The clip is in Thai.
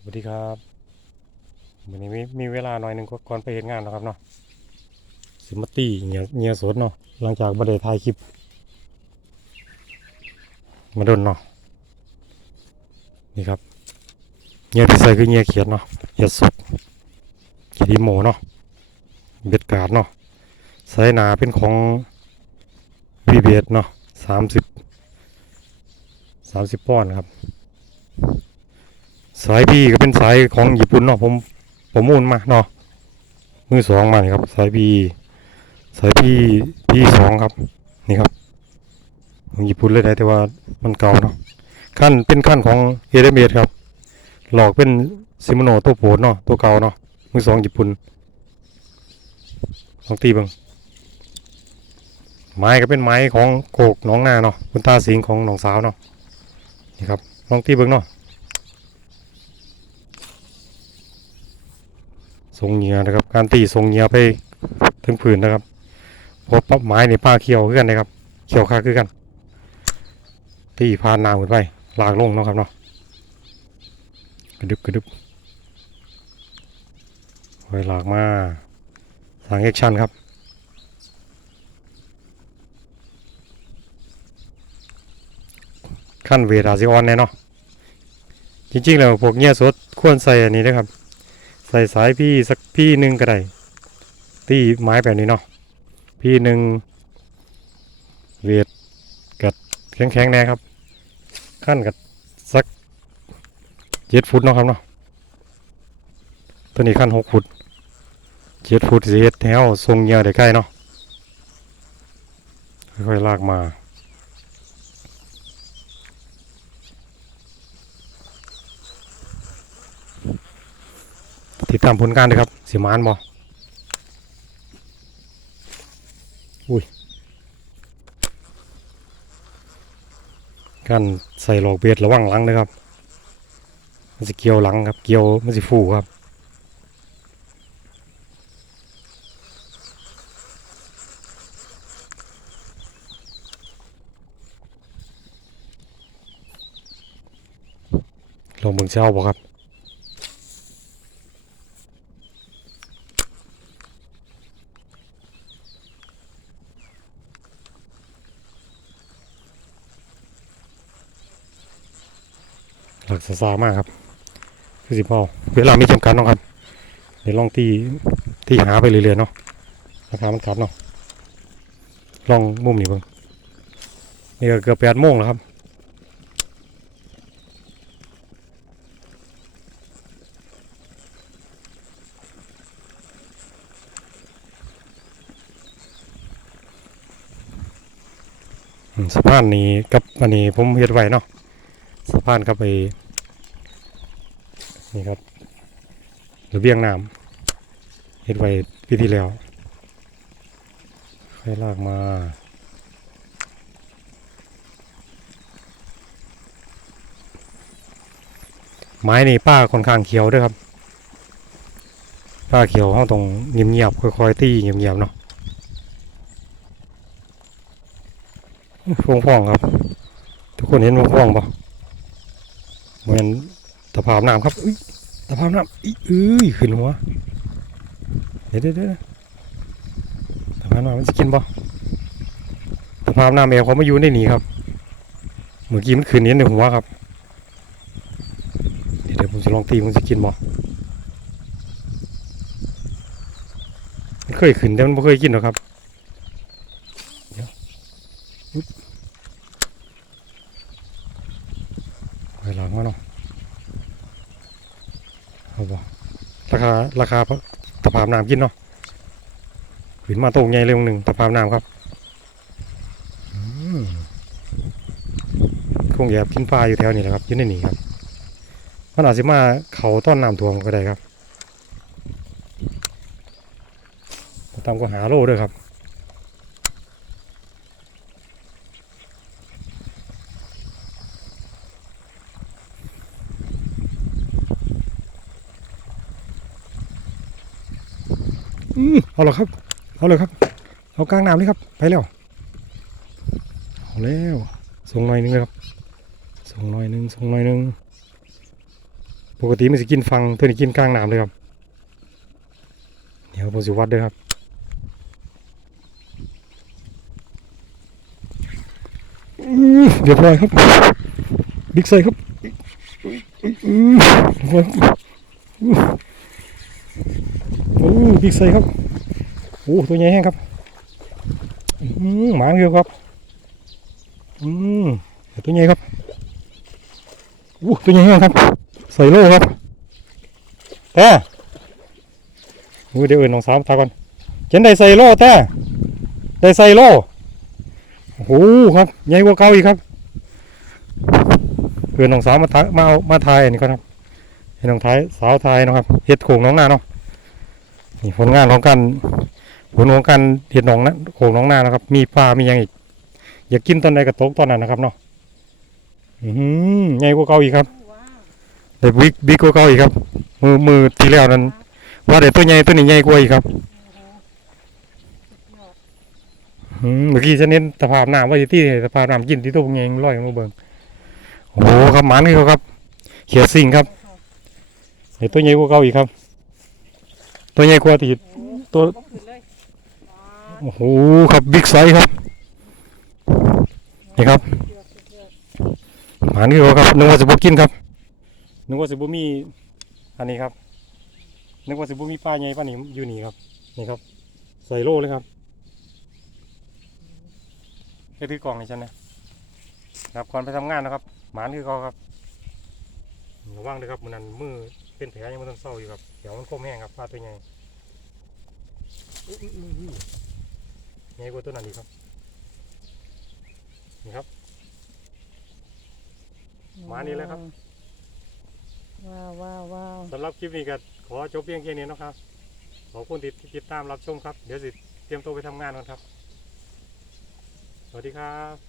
สวัสดีครับวันนี้มีมีเวลาหน่อยหนึ่งก่อนไปเห็นงานนะครับเนาะสิมตีเงียเงียสดเนาะหลังจากบันได้ถ่ายคลิป มาโดนเนาะนี่ครับเงียที่ใส่คือเงียเขียดเนาะเขียดสดเขียดอีโมเนาะเบ็ดกาดเนาะสายหนาเป็นของวีเบดเนาะสามสิบสามสิบปอนด์ครับ สายพีก็เป็นสายของญี่ปุ่นเนาะผมผมมูนมาเนาะมือสองมาครับ สายพีสายพีพีสองครับ นี่ครับ ของญี่ปุ่นเลยได้แต่ว่ามันเก่าเนาะขั้นเป็นขั้นของเอเดเมดครับ หลอกเป็นซิมโนตัวโปรดเนาะตัวเก่าเนาะมือสองญี่ปุ่นลองตีเบังไม้ก็เป็นไม้ของโกกหน้องนาเนาะคุณตาสิงของหนองสาวเนาะนี่ครับลองตีเบิงเนาะ ทรงเงียนะครับ การตีทรงเงียไปถึงผืนนะครับพราะปั๊บไม้ในป้าเขียวคือกันนะครับ เขียวคาคือกัน ตีพานน้ำขึ้นไปลากลงเนาะครับเนาะกระดึบกระดึบไว้ลากมาสังแอคชั่นครับขั้นเวทอาซิออนแน่เนาะจริงๆแล้วพวกเงี้ยสดควรใส่อันนี้นะครับ ใส่สายพี่สักพี่หนึ่งก็ได้ตีไม้แบบนี้เนาะพี่หนึ่งเวียดกัดแข็งแข็งแน่ครับขั้นกับสักเจ็ดฟุตเนาะครับเนาะตัวนี้ขั้นหกฟุตเจ็ดฟุตเสียแถวทรงเงียได้ใกล้เนาะค่อยๆลากมา ติดตามผลงานด้วยครับสิมานบออุ้ยการใส่หลอกเบียดระวังหลังนะครับ มันจะเกี่ยวหลังครับ เกี่ยวมันจะฟูครับลองเบิ่งเช้าบ่ครับ หลักษามากครับคือสิพ่อเวลามีจำกัดเนาะครับเดี๋ยวลองตีตีหาไปเรื่อยๆเนาะราคามันกัดเนาะลองมุมนี้เบิ่งนี่ก็เกือบแปดโมงแล้วครับสะพานนี้กับอันนี้ผมเฮ็ดไว้เนาะ สะพานครับไปนี่ครับระเบียงน้ำเฮ็ดไว้ปีที่แล้วค่อยลากมาไม้นี่ป้าค่อนข้างเขียวด้วยครับ ป้าเขียวห้องตรงเงียบๆค่อยๆตีเงียบๆเนาะฟองๆครับ ทุกคนเห็นฟองๆปะ เหมือนตะภาพน้ำครับอุ้ยตะภาพน้ำอุ้ยเอ้ยขึ้นหัวเดี๋ยวเดี๋ยวตะภาพน้ำมันจะกินบ่ตะภาพน้ำแมวเขามาอยู่ในนี่ครับ เมื่อกี้มันขึ้นนี้ในหัวครับเดี๋ยวเดี๋ยวผมจะลองตีมันจะกินบ่มันเคยขึ้นแต่มันไม่เคยกินหรอกครับเดี๋ยวอุ๊บไปหลังมาเนาะเอาบ่ ราคาราคาตะภาพน้ำกินเนาะขึ้นมาโตงใหญ่เลยองหนึ่งตะภาพน้ำครับอืมคงแอบกินปลาอยู่แถวนี้แหละครับอยู่ในนี่ครับมันอาจจะมาเขาต้อนน้ำท่วมก็ได้ครับตามก็หาโลด้วยครับ อืมเอาเลยครับ เอาเลยครับ เอากลางน้ำเลยครับ ไปแล้ว เอาแล้ว ส่งหน่อยหนึงเลยครับ ส่งหน่อยหนึง ส่งหน่อยหนึง ปกติมันสิกินฟังตัวนี้กินกลางน้ำเลยครับ เดี๋ยวผมสิวัดด้วยครับเรียบร้อยครับ บิ๊กไซส์ครับเรียบร้อยครับ อื้อโอ้บิ๊กไซส์ครับโอ้ตัวใหญ่แห้งครับอืมหมาเดียวครับอืมตัวใหญ่ครับโอ้ตัวใหญ่แห้งครับ ใส่โล่ครับแต่โอ้เดี๋ยวเอื่นน้องสาวมาตาก่อนเจนได้ใส่โล่แต่ได้ใส่โล่โอ้โหครับใหญ่กว่าเก่าอีกครับเพื่อนน้องสาวมาทามาเอามาทายอันนี้ก่ครับให้น้องท้ายสาวทายนะครับเฮ็ดโขงน้องหน้าเนาะ นี่ผลงานของการผลของการเฮ็ดหนองนะโขงน้องหน้านะครับ มีปลา มีหยังอีก อยากกินตอนใดก็ตกตอนนั้นนะครับเนาะอือหือใหญ่กว่าเก่าอีกครับว้าวแต่บิ๊กบิ๊กกว่าเก่าอีกครับ มือมือที่แล้วนั้น ว่าแต่ตัวใหญ่ตัวนี้ใหญ่กว่าอีกครับโอ้โหสุดยอดอืมเมื่อกี้ฉันเน้นสภาพน้ำว่าอยู่ที่สภาพน้ำกินที่ตัวเองลอยมาเบิ่งโอ้โหครับหมันนี่ครับ เขียดสิงครับค่ะไอ้ตัวใหญ่กว่าเก่าอีกครับ ตัวใหญ่กว่าที่โอ้โหตัวโอ้โหครับบิ๊กไซส์ครับนี่ครับหมันนี่ครับนึกว่าจะบ่กินครับนึกว่าจะบ่มีอันนี้ครับนึกว่าจะบ่มีปลาใหญ่ปลาหนี้อยู่นี่ครับนี่ครับ ใส่โล่เลยครับแค่ถือกล่องให้ฉันนะครับก่อนไปทำงานนะครับ หมานคือเขาครับระวังด้วยครับมันนั้นมือ เป็นแผลยังไม่ต้องเศร้าอยู่ครับเดี๋ยวมันคมแห้งครับปลาตัวใหญ่อุ๊ยอุ๊ยอุ๊ยอุ๊ยใหญ่กว่าตัวนั้นอีกครับ นี่ครับมานี่เลยครับ ว้าวว้าวว้าวสำหรับคลิปนี้ก็ขอจบเพียงแค่นี้เนาะครับ ขอบคุณที่ติดตามรับชมครับ เดี๋ยวสิเตรียมตัวไปทำงานก่อนครับ สวัสดีครับ